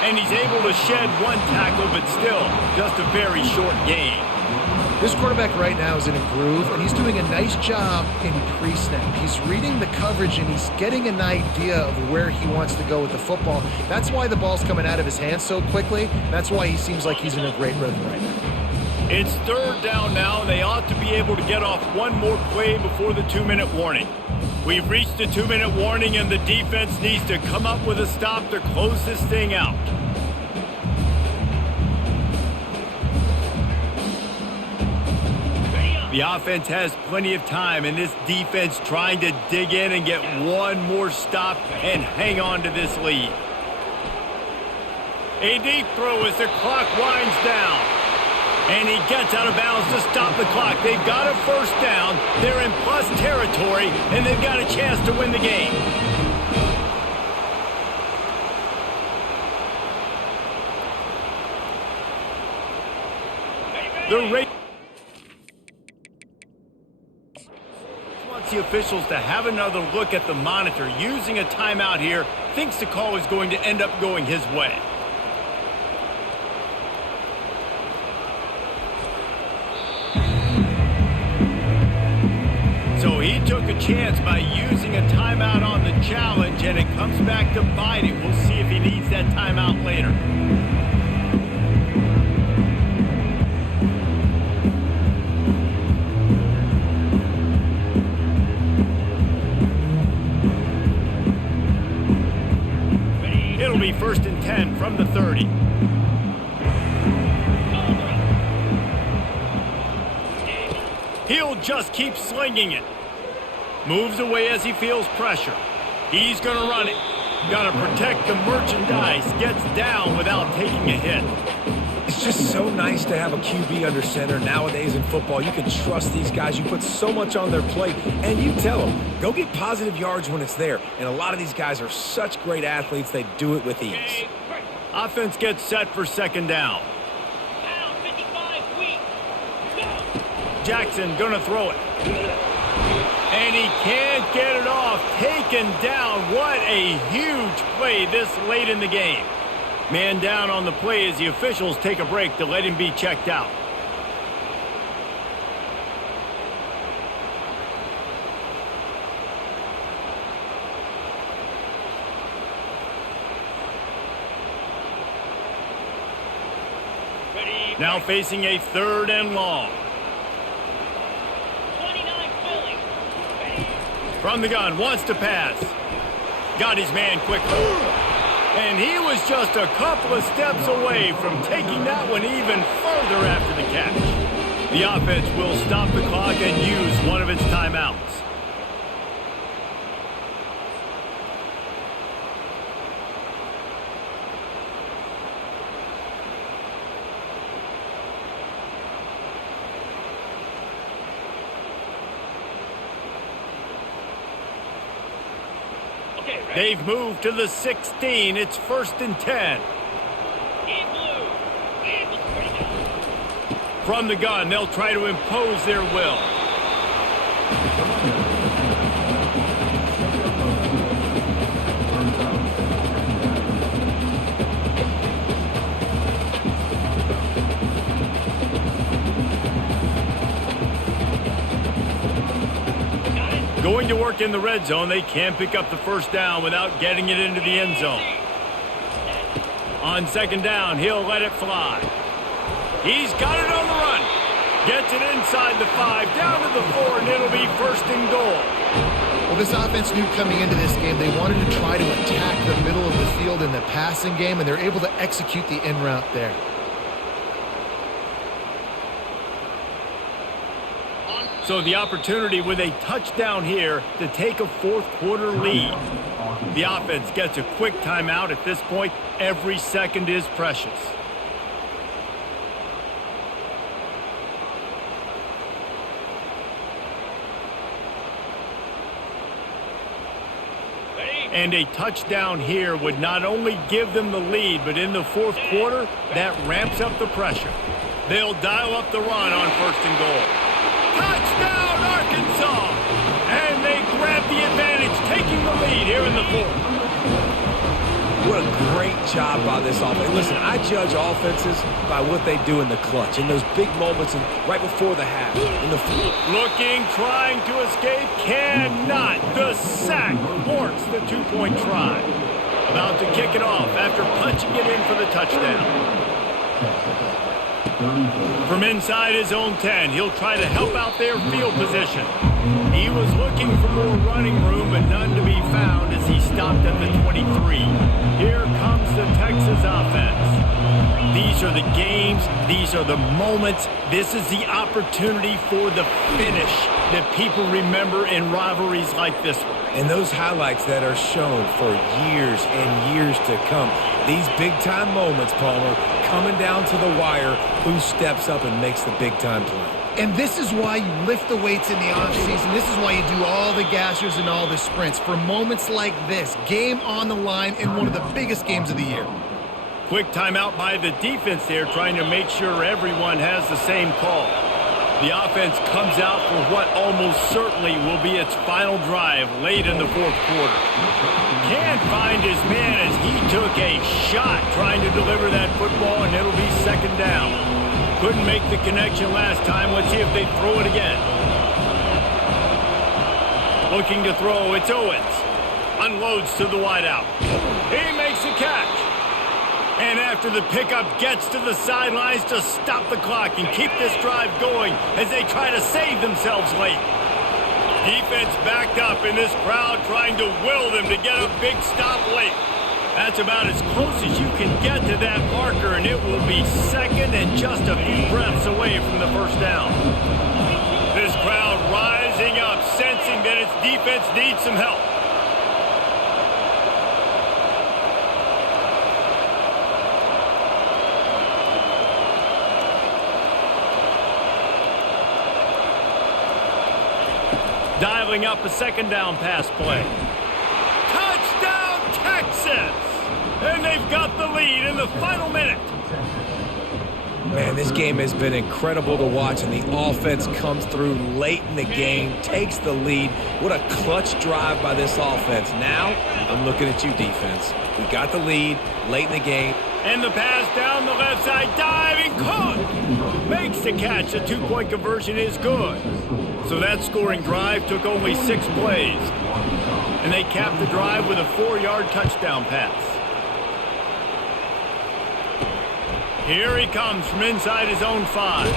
And he's able to shed one tackle, but still just a very short gain. This quarterback right now is in a groove, and he's doing a nice job in pre-snap. He's reading the coverage, and he's getting an idea of where he wants to go with the football. That's why the ball's coming out of his hands so quickly. That's why he seems like he's in a great rhythm right now. It's 3rd down now, and they ought to be able to get off one more play before the 2-minute warning. We've reached the 2-minute warning, and the defense needs to come up with a stop to close this thing out. The offense has plenty of time, and this defense trying to dig in and get one more stop and hang on to this lead. A deep throw as the clock winds down. And he gets out of bounds to stop the clock. They've got a 1st down. They're in plus territory, and they've got a chance to win the game. Wants the officials to have another look at the monitor. Using a timeout here, thinks the call is going to end up going his way. So he took a chance by using a timeout on the challenge, and it comes back to bite him. We'll see if he needs that timeout later. It'll be 1st and 10 from the 30. He'll just keep slinging it. Moves away as he feels pressure. He's going to run it. Got to protect the merchandise. Gets down without taking a hit. It's just so nice to have a QB under center nowadays in football. You can trust these guys. You put so much on their plate, and you tell them, go get positive yards when it's there. And a lot of these guys are such great athletes, they do it with ease. Offense gets set for 2nd down. Jackson gonna throw it. And he can't get it off. Taken down. What a huge play this late in the game. Man down on the play as the officials take a break to let him be checked out. Now facing a 3rd and long. From the gun, wants to pass. Got his man quickly. And he was just a couple of steps away from taking that one even further after the catch. The offense will stop the clock and use one of its timeouts. They've moved to the 16. It's 1st and 10. From the gun, they'll try to impose their will. Going to work in the red zone. They can't pick up the 1st down without getting it into the end zone. On 2nd down, he'll let it fly. He's got it on the run. Gets it inside the 5, down to the 4, and it'll be first and goal. Well, this offense knew coming into this game they wanted to try to attack the middle of the field in the passing game, and they're able to execute the in route there. So the opportunity with a touchdown here to take a fourth quarter lead. The offense gets a quick timeout at this point. Every second is precious. And a touchdown here would not only give them the lead, but in the fourth quarter, that ramps up the pressure. They'll dial up the run on first and goal. Touchdown, Arkansas! And they grab the advantage, taking the lead here in the fourth. What a great job by this offense. Listen, I judge offenses by what they do in the clutch, in those big moments and right before the half. In the looking, trying to escape, cannot. The sack thwarts the two-point try. About to kick it off after punching it in for the touchdown. From inside his own 10, he'll try to help out their field position. He was looking for more running room, but none to be found as he stopped at the 23. Here comes the Texas offense. These are the games. These are the moments. This is the opportunity for the finish that people remember in rivalries like this one. And those highlights that are shown for years and years to come. These big-time moments, Palmer, coming down to the wire, who steps up and makes the big-time play. And this is why you lift the weights in the offseason. This is why you do all the gassers and all the sprints. For moments like this, game on the line in one of the biggest games of the year. Quick timeout by the defense there, trying to make sure everyone has the same call. The offense comes out for what almost certainly will be its final drive late in the fourth quarter. Can't find his man as he took a shot trying to deliver that football, and it'll be second down. Couldn't make the connection last time. Let's see if they throw it again. Looking to throw, it's Owens. Unloads to the wideout. He makes a catch. And after the pickup, gets to the sidelines to stop the clock and keep this drive going as they try to save themselves late. Defense backed up, and this crowd trying to will them to get a big stop late. That's about as close as you can get to that marker, and it will be second and just a few breaths away from the first down. This crowd rising up, sensing that its defense needs some help. Dialing up a second down pass play. Touchdown, Texas! And they've got the lead in the final minute. Man, this game has been incredible to watch, and the offense comes through late in the game, takes the lead. What a clutch drive by this offense. Now, I'm looking at you, defense. We got the lead late in the game. And the pass down the left side, diving, Cook makes the catch. The two-point conversion is good. So that scoring drive took only 6 plays. And they capped the drive with a 4-yard touchdown pass. Here he comes from inside his own 5.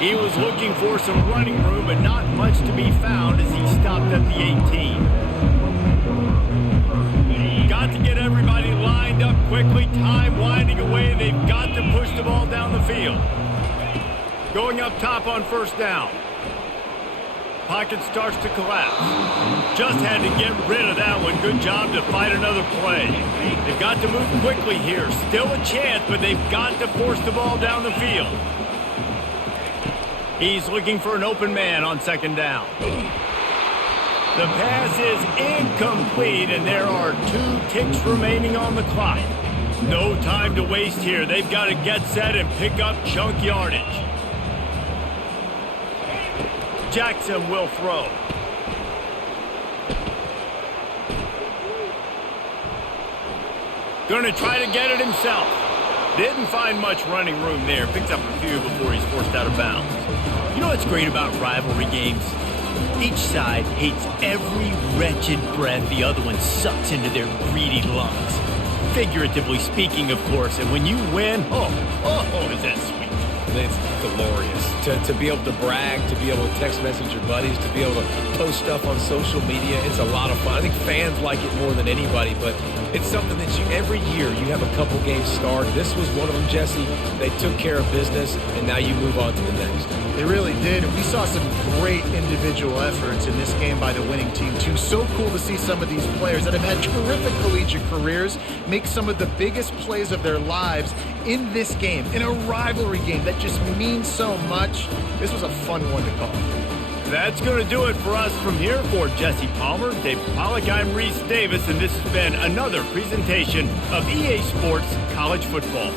He was looking for some running room, but not much to be found as he stopped at the 18. Got to get everybody lined up quickly, time winding away. They've got to push the ball down the field. Going up top on first down. Pocket starts to collapse. Just had to get rid of that one. Good job to fight another play. They've got to move quickly here. Still a chance, but they've got to force the ball down the field. He's looking for an open man on second down. The pass is incomplete, and there are 2 ticks remaining on the clock. No time to waste here. They've got to get set and pick up chunk yardage. Jackson will throw. Going to try to get it himself. Didn't find much running room there. Picks up a few before he's forced out of bounds. You know what's great about rivalry games? Each side hates every wretched breath the other one sucks into their greedy lungs. Figuratively speaking, of course. And when you win, oh, is that sweet. It's glorious to be able to brag, to be able to text message your buddies, to be able to post stuff on social media. It's a lot of fun. I think fans like it more than anybody, but it's something that every year you have a couple games start. This was one of them, Jesse. They took care of business, and now you move on to the next. They really did. And we saw some great individual efforts in this game by the winning team, too. So cool to see some of these players that have had terrific collegiate careers make some of the biggest plays of their lives in this game, in a rivalry game that just means so much. This was a fun one to call. That's going to do it for us from here. For Jesse Palmer, Dave Pollack, I'm Reese Davis, and this has been another presentation of EA Sports College Football.